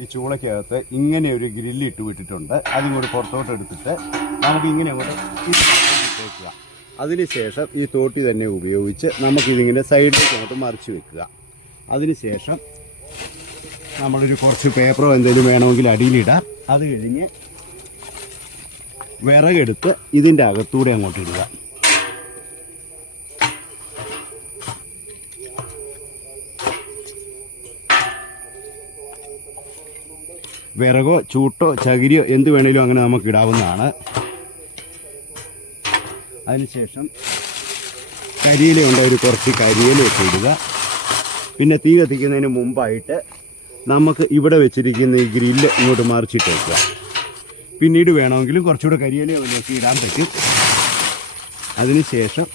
ഈ ചൂളയ്ക്കകത്ത് ഇങ്ങനെ ഒരു ഗ്രില്ല് ഇട്ട് വിട്ടിട്ടുണ്ട്. അതിങ്ങോട്ട് പുറത്തോട്ട് എടുത്തിട്ട് നമുക്ക് ഇങ്ങനെ അങ്ങോട്ട് ഇട്ടേക്കുക. അതിനുശേഷം ഈ തോട്ടി തന്നെ ഉപയോഗിച്ച് നമുക്കിതിങ്ങനെ സൈഡിലേക്ക് അങ്ങോട്ട് മറിച്ച് വെക്കുക. അതിനുശേഷം നമ്മളൊരു കുറച്ച് പേപ്പറോ എന്തെങ്കിലും വേണമെങ്കിൽ അടിയിലിടാം. അത് കഴിഞ്ഞ് വിറകെടുത്ത് ഇതിൻ്റെ അകത്തൂടെ അങ്ങോട്ട് ഇടുക. വിറകോ ചൂട്ടോ ചകിരിയോ എന്ത് വേണേലും അങ്ങനെ നമുക്ക് ഇടാവുന്നതാണ്. അതിനുശേഷം കരിയില ഉണ്ട്, ഒരു കുറച്ച് കരിയില ഒക്കെ ഇടുക. പിന്നെ തീ കത്തിക്കുന്നതിന് മുമ്പായിട്ട് നമുക്ക് ഇവിടെ വെച്ചിരിക്കുന്ന ഈ ഗ്രില്ല് ഇങ്ങോട്ട് മറിച്ചിട്ട് വയ്ക്കുക. പിന്നീട് വേണമെങ്കിലും കുറച്ചുകൂടെ കരിയില ഒക്കെ ഇടാൻ പറ്റും. അതിനുശേഷം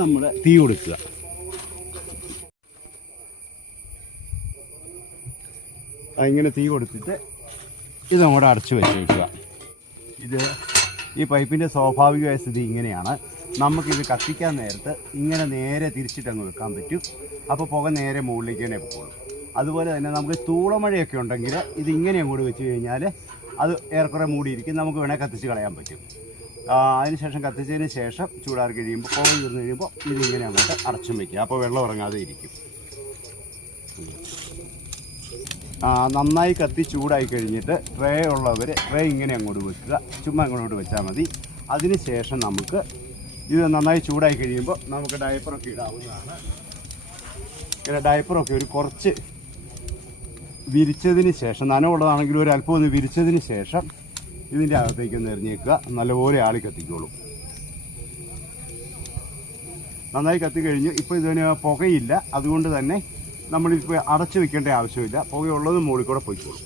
നമ്മൾ തീ കൊടുക്കുക. ഇങ്ങനെ തീ കൊടുത്തിട്ട് ഇത് അങ്ങോട്ട് അടച്ചു വെച്ചേക്കുക. ഈ പൈപ്പിൻ്റെ സ്വാഭാവികമായ സ്ഥിതി ഇങ്ങനെയാണ്. നമുക്കിത് കത്തിക്കാൻ നേരത്ത് ഇങ്ങനെ നേരെ തിരിച്ചിട്ടങ്ങ് വെക്കാൻ പറ്റും. അപ്പോൾ പുക നേരെ മുകളിലേക്ക് തന്നെ പോകുള്ളൂ. അതുപോലെ തന്നെ നമുക്ക് തൂളമഴയൊക്കെ ഉണ്ടെങ്കിൽ ഇത് ഇങ്ങനെ അങ്ങോട്ട് വെച്ച് കഴിഞ്ഞാൽ അത് ഏറെക്കുറെ മൂടിയിരിക്കും. നമുക്ക് വേണേൽ കത്തിച്ച് കളയാൻ പറ്റും. അതിനുശേഷം കത്തിച്ചതിന് ശേഷം ചൂടാറി കഴിയുമ്പോൾ പുക തീർന്നു കഴിയുമ്പോൾ ഇതിങ്ങനെ അങ്ങോട്ട് അടച്ചും വയ്ക്കുക. അപ്പോൾ വെള്ളം ഇറങ്ങാതെ ഇരിക്കും. നന്നായി കത്തി ചൂടായി കഴിഞ്ഞിട്ട് ട്രേ ഉള്ളവർ ട്രേ ഇങ്ങനെ അങ്ങോട്ട് വെക്കുക. ചുമ്മാ അങ്ങോട്ട് വെച്ചാൽ മതി. അതിന് ശേഷം നമുക്ക് ഇത് നന്നായി ചൂടായി കഴിയുമ്പോൾ നമുക്ക് ഡയപ്പറൊക്കെ ഇടാവുന്നതാണ്. ഇങ്ങനെ ഡയപ്പറൊക്കെ ഒരു കുറച്ച് വിരിച്ചതിന് ശേഷം, നനവുള്ളതാണെങ്കിൽ ഒരു അല്പം ഒന്ന് വിരിച്ചതിന് ശേഷം ഇതിൻ്റെ അകത്തേക്ക് ഒന്ന് എറിഞ്ഞേക്കുക. നല്ലപോലെ ആളി കത്തിക്കോളും. നന്നായി കത്തിക്കഴിഞ്ഞു. ഇപ്പോൾ ഇതിന് പുകയില്ല. അതുകൊണ്ട് തന്നെ നമ്മളിപ്പോൾ അടച്ചു വെക്കേണ്ട ആവശ്യമില്ല. പുകയുള്ളത് മുകളിൽ കൂടെ പോയിക്കോളും.